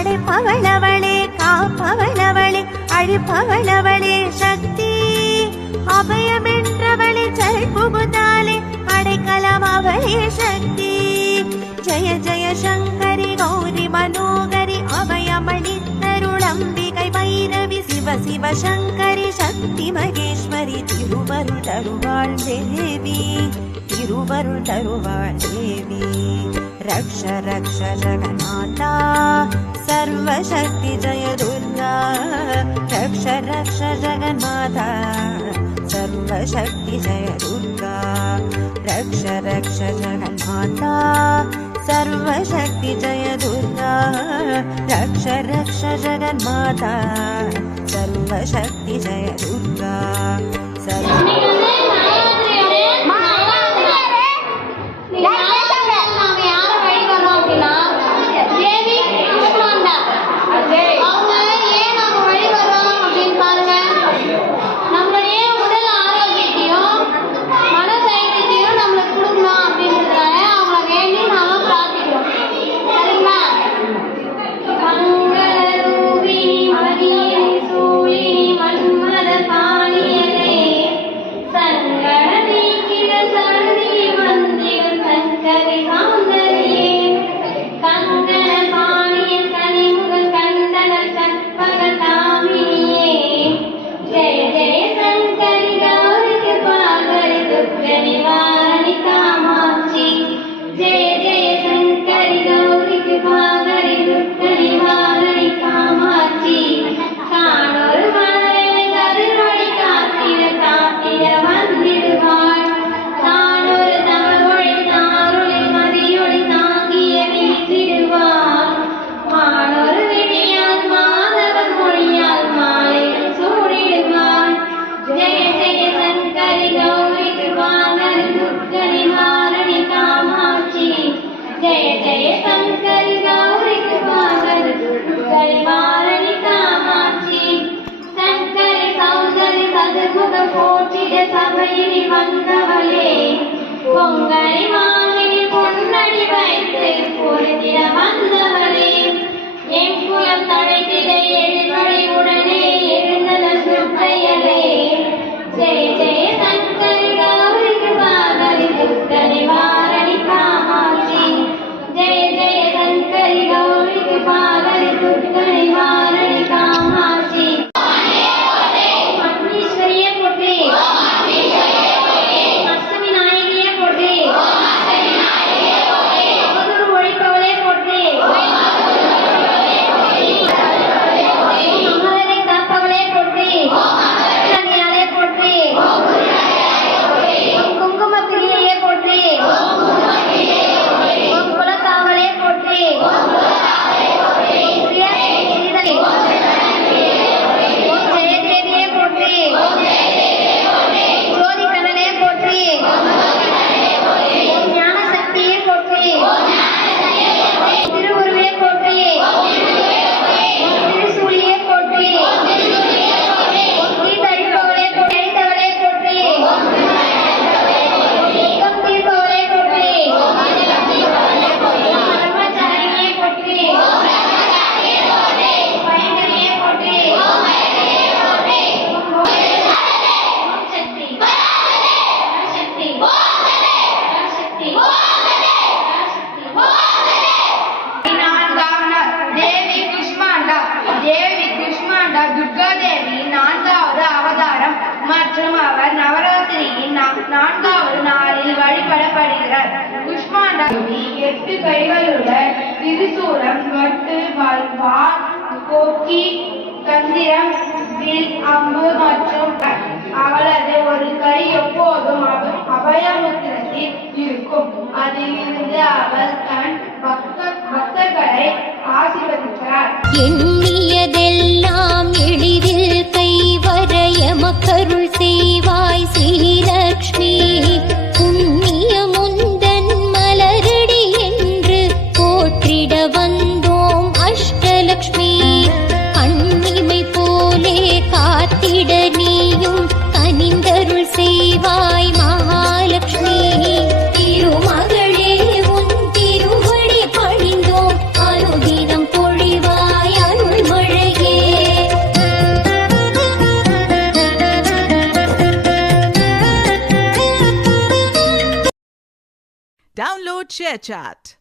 படைப்பவளவளே காப்பவளவளே அழிப்பவளவளே சக்தி அபயமென்றவளே சரண் புகுந்தாலே அடைக்கலம் அவளே சக்தி ஜய ஜய சங்கரி கௌரி மனோகரி அபயமளித்தருளம்பிகை பைரவி சிவ சிவ சங்கரி சக்தி மகேஸ்வரி திருவருள் தருவாள் தேவி திருவருள் தருவாள் தேவி रक्ष रक्ष जगन्नाथा सर्वशक्ति जय दुर्गा रक्ष रक्ष जगन्नाथा सर्वशक्ति जय दुर्गा रक्ष रक्ष जगन्नाथा सर्वशक्ति जय दुर्गा रक्ष रक्ष जगन्नाथा सर्वशक्ति जय दुर्गा அவளது ஒரு கை எப்போதும் அபயமுத்திரத்தில் இருக்கும். அதிலிருந்து அவள் தன் பக்தர்களை ஆசீர்வதிக்கிறார். எண்ணியதெல்லாம் எளிதில் கைவரைய மக்கருள் செய்வாய் ஸ்ரீலக்ஷ்மி. புண்ணிய முந்தன் மலரடி என்று போற்றிட வந்தோம் அஷ்டலக்ஷ்மி. கண்ணிமை போலே காத்திட நீயும் கனிந்தருள் செய்வாய் மகாலட்சுமி. திருமகளே உன் திருவடி பணிந்தோம் அனுதினம் பொழிவாய் Download ShareChat.